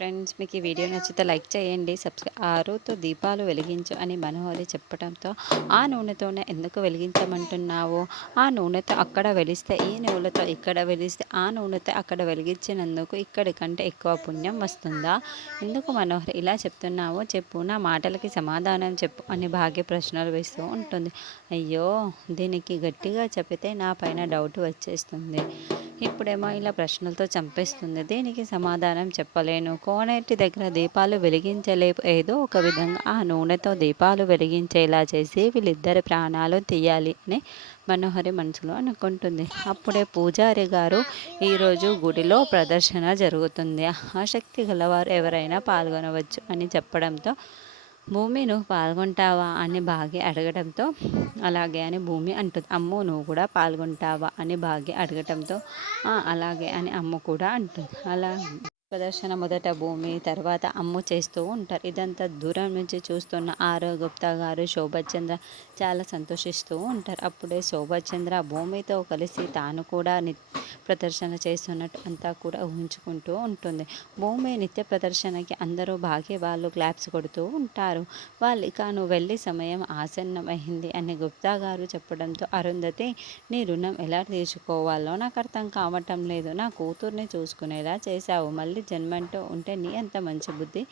Friends, మీకు ఈ video నచ్చితే లైక్ చేయండి. ఆరుతో దీపాలు వెలిగించు అని మనోహరి చెప్పడంతో, ఆ నూనెతోనే ఎందుకు వెలిగించమంటున్నావు? ఆ నూనెతో అక్కడ వెలిస్తే, ఈ నూనెతో ఇక్కడ వెలిస్తే, ఆ నూనెతో అక్కడ వెలిగించినందుకు ఇక్కడి కంటే ఎక్కువ పుణ్యం వస్తుందా? ఎందుకు మనోహరి ఇలా చెప్తున్నావో చెప్పు, నా మాటలకి సమాధానం చెప్పు అని భాగ్య ప్రశ్నలు వేస్తూ ఉంటుంది. అయ్యో, దీనికి గట్టిగా చెబితే నా పైన డౌట్ వచ్చేస్తుంది. ఇప్పుడేమో ఇలా ప్రశ్నలతో చంపేస్తుంది. దీనికి సమాధానం చెప్పలేను. కోనేటి దగ్గర దీపాలు వెలిగించలేపు, ఏదో ఒక విధంగా ఆ నూనెతో దీపాలు వెలిగించేలా చేసి వీళ్ళిద్దరి ప్రాణాలు తీయాలి అని మనోహరి మనసులో అనుకుంటుంది. అప్పుడే పూజారి గారు, ఈరోజు గుడిలో ప్రదర్శన జరుగుతుంది, ఆసక్తి గలవారు ఎవరైనా పాల్గొనవచ్చు అని చెప్పడంతో, భూమి నువ్వు పాల్గొంటావా అని భాగ్య అడగడంతో, అలాగే అని భూమి అంటుంది. అమ్ము, నువ్వు కూడా పాల్గొంటావా అని భాగ్య అడగటంతో, అలాగే అని అమ్ము కూడా అంటుంది. అలా ప్రదర్శన మొదట భూమి, తర్వాత అమ్ము చేస్తూ ఉంటారు. ఇదంతా దూరం నుంచి చూస్తున్న ఆరవ్ గుప్తా గారు, శోభచంద్ర చాలా సంతోషిస్తూ ఉంటారు. అప్పుడే శోభచంద్ర భూమితో కలిసి తాను కూడా ప్రదర్శన చేస్తున్నట్టు అంతా కూడా ఊహించుకుంటూ ఉంటుంది. భూమి నిత్య ప్రదర్శనకి అందరూ భాగ్య వాళ్ళు క్లాప్స్ కొడుతూ ఉంటారు. వాళ్ళు ఇక నువ్వు వెళ్ళి సమయం ఆసన్నమైంది అని గుప్తా గారు చెప్పడంతో, అరుంధతి, నీ రుణం ఎలా తీర్చుకోవాలో నాకు అర్థం కావటం లేదు. నా కూతుర్ని చూసుకునేలా చేశావు. మళ్ళీ జన్మంటూ ఉంటే నీ అంత మంచి బుద్ధి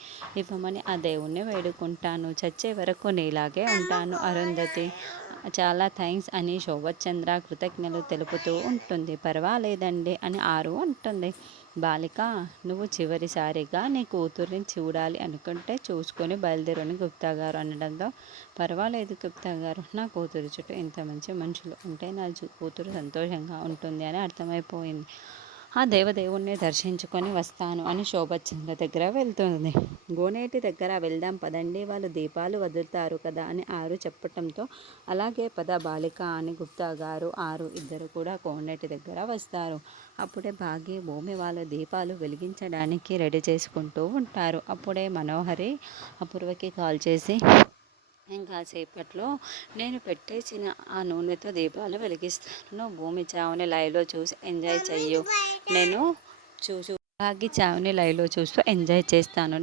ఇవ్వమని ఆ దేవుణ్ణి వేడుకుంటాను. చచ్చే వరకు నీలాగే ఉంటాను అరుంధతి. చాలా థ్యాంక్స్ అని శోభచంద్ర కృతజ్ఞతలు తెలుపుతూ ఉంటుంది. పర్వాలేదండి అని ఆరు అంటుంది. బాలిక, నువ్వు చివరిసారిగా నీ కూతుర్ని చూడాలి అనుకుంటే చూసుకొని బయలుదేరని గుప్తా గారు అనడంతో, పర్వాలేదు గుప్తా గారు, నా కూతురు చుట్టూ ఇంత మంచి మనుషులు ఉంటే నా కూతురు సంతోషంగా ఉంటుంది అని అర్థమైపోయింది. ఆ దేవదేవుణ్ణి దర్శించుకొని వస్తాను అని శోభచంద్ర దగ్గర వెళ్తుంది. గోనేటి దగ్గర వెళ్దాం పదండి, వాళ్ళు దీపాలు వదులుతారు కదా అని ఆరు చెప్పటంతో, అలాగే పద బాలిక అని గుప్తా గారు, ఆరు ఇద్దరు కూడా కోనేటి దగ్గర వస్తారు. అప్పుడే భాగ్య భూమి వాళ్ళ దీపాలు వెలిగించడానికి రెడీ చేసుకుంటూ ఉంటారు. అప్పుడే మనోహరి అపూర్వకి కాల్ చేసి, ఇంకా సేపట్లో నేను పెట్టేసిన ఆ నూనెతో దీపాలు వెలిగిస్తాను, భూమి చావుని లైవ్లో చూసి ఎంజాయ్ చెయ్యు. నేను భాగ్య చావుని లైవ్లో చూస్తూ ఎంజాయ్ చేస్తాను,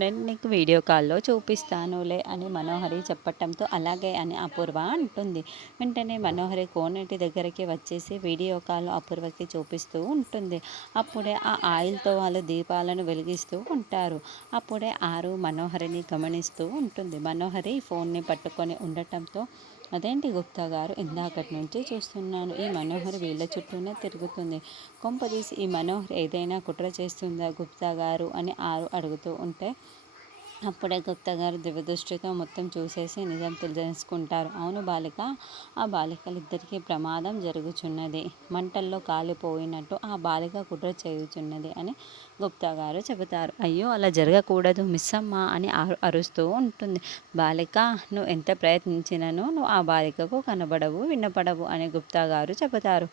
నేను నీకు వీడియో కాల్లో చూపిస్తానులే అని మనోహరి చెప్పటంతో, అలాగే అని అపూర్వ అంటుంది. వెంటనే మనోహరి కోనేటి దగ్గరికి వచ్చేసి వీడియో కాల్ అపూర్వకి చూపిస్తూ ఉంటుంది. అప్పుడే ఆ ఆయిల్తో వాళ్ళు దీపాలను వెలిగిస్తూ ఉంటారు. అప్పుడే ఆరు మనోహరిని గమనిస్తూ ఉంటుంది. మనోహరి ఫోన్ని పట్టుకొని ఉండటంతో, అదేంటి గుప్తా గారు, ఇందాకటి నుంచి చూస్తున్నాను ఈ మనోహర్ వీళ్ళ చుట్టూనే తిరుగుతుంది. కొంపదీసి ఈ మనోహర్ ఏదైనా కుట్ర చేస్తుందా గుప్తా గారు అని ఆరు అడుగుతూ ఉంటే, అప్పుడే గుప్తా గారు దివ్యదృష్టితో మొత్తం చూసేసి నిజం తెలుసుకుంటారు. అవును బాలిక, ఆ బాలికలిద్దరికీ ప్రమాదం జరుగుచున్నది, మంటల్లో కాలిపోయినట్టు ఆ బాలిక కుట్ర చేయుచున్నది అని గుప్తా గారు చెబుతారు. అయ్యో, అలా జరగకూడదు మిస్సమ్మ అని అరుస్తూ ఉంటుంది. బాలిక, నువ్వు ఎంత ప్రయత్నించినను నువ్వు ఆ బాలికకు కనబడవు, వినపడవు అని గుప్తా గారు చెబుతారు.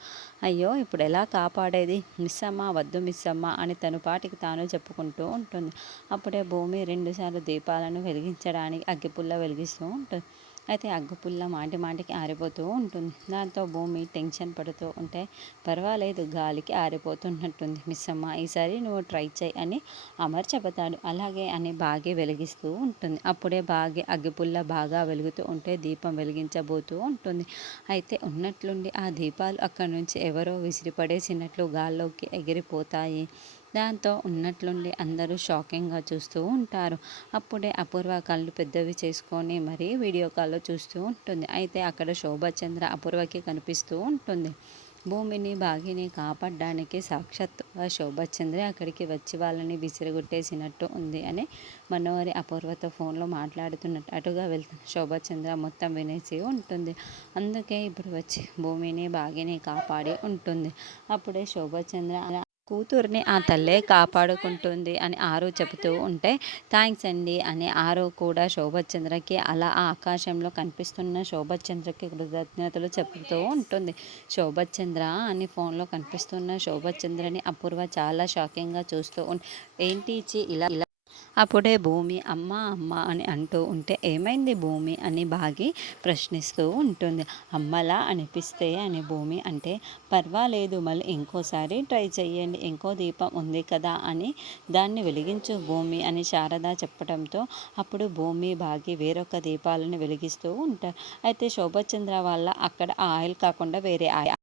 అయ్యో, ఇప్పుడు ఎలా కాపాడేది మిస్సమ్మ, వద్దు మిస్సమ్మ అని తను పాటికి తాను చెప్పుకుంటూ ఉంటుంది. అప్పుడే భూమి రెండుసార్లు దీపాలను వెలిగించడానికి అగ్గిపుల్ల వెలిగిస్తూ ఉంటుంది. అయితే అగ్గిపుల్ల మాటి మాటికి ఆరిపోతూ ఉంటుంది. దాంతో భూమి టెన్షన్ పడుతూ ఉంటే, పర్వాలేదు గాలికి ఆరిపోతున్నట్టుంది మిస్సమ్మ, ఈసారి నువ్వు ట్రై చేయి అని అమర్ చెబుతాడు. అలాగే అని బాగా వెలిగిస్తూ ఉంటుంది. అప్పుడే బాగా అగ్గిపుల్ల బాగా వెలుగుతూ ఉంటే దీపం వెలిగించబోతూ ఉంటుంది. అయితే ఉన్నట్లుండి ఆ దీపాలు అక్కడి నుంచి ఎవరో విసిరిపడేసినట్లు గాల్లోకి ఎగిరిపోతాయి. దాంతో ఉన్నట్లుండి అందరూ షాకింగ్గా చూస్తూ ఉంటారు. అప్పుడే అపూర్వ కళ్ళు పెద్దవి చేసుకొని మరీ వీడియో కాల్లో చూస్తూ ఉంటుంది. అయితే అక్కడ శోభచంద్ర అపూర్వకి కనిపిస్తూ ఉంటుంది. భూమిని భాగ్యని కాపాడడానికి సాక్షాత్ శోభచంద్రే అక్కడికి వచ్చి వాళ్ళని విసిరగొట్టేసినట్టు ఉంది అని మనోహరి అపూర్వతో ఫోన్లో మాట్లాడుతున్నట్టు అటుగా వెళ్తున్న శోభచంద్ర మొత్తం వినేసి ఉంటుంది. అందుకే ఇప్పుడు వచ్చి భూమిని భాగ్యని కాపాడి ఉంటుంది. అప్పుడే శోభచంద్ర కూతుర్ని ఆ తల్లే కాపాడుకుంటుంది అని ఆరు చెబుతూ ఉంటే, థ్యాంక్స్ అండి అని ఆరు కూడా శోభచంద్రకి, అలా ఆ ఆకాశంలో కనిపిస్తున్న శోభచంద్రకి కృతజ్ఞతలు చెబుతూ ఉంటుంది. శోభచంద్ర అని ఫోన్లో కనిపిస్తున్న శోభచంద్రని అపూర్వ చాలా షాకింగ్గా చూస్తూ ఏంటి ఇలా అప్పుడే భూమి అమ్మ అమ్మ అని అంటూ ఉంటే ఏమైంది భూమి అని బాగి ప్రశ్నిస్తూ ఉంటుంది. అమ్మలా అనిపిస్తే అని భూమి అంటే పర్వాలేదు మళ్ళీ ఇంకోసారి ట్రై చేయండి, ఇంకో దీపం ఉంది కదా అని దాన్ని వెలిగించు భూమి అని శారద చెప్పడంతో అప్పుడు భూమి బాగి వేరొక దీపాలను వెలిగిస్తూ ఉంటారు. అయితే శోభచంద్ర వాళ్ళ అక్కడ ఆయిల్ కాకుండా వేరే ఆయిల్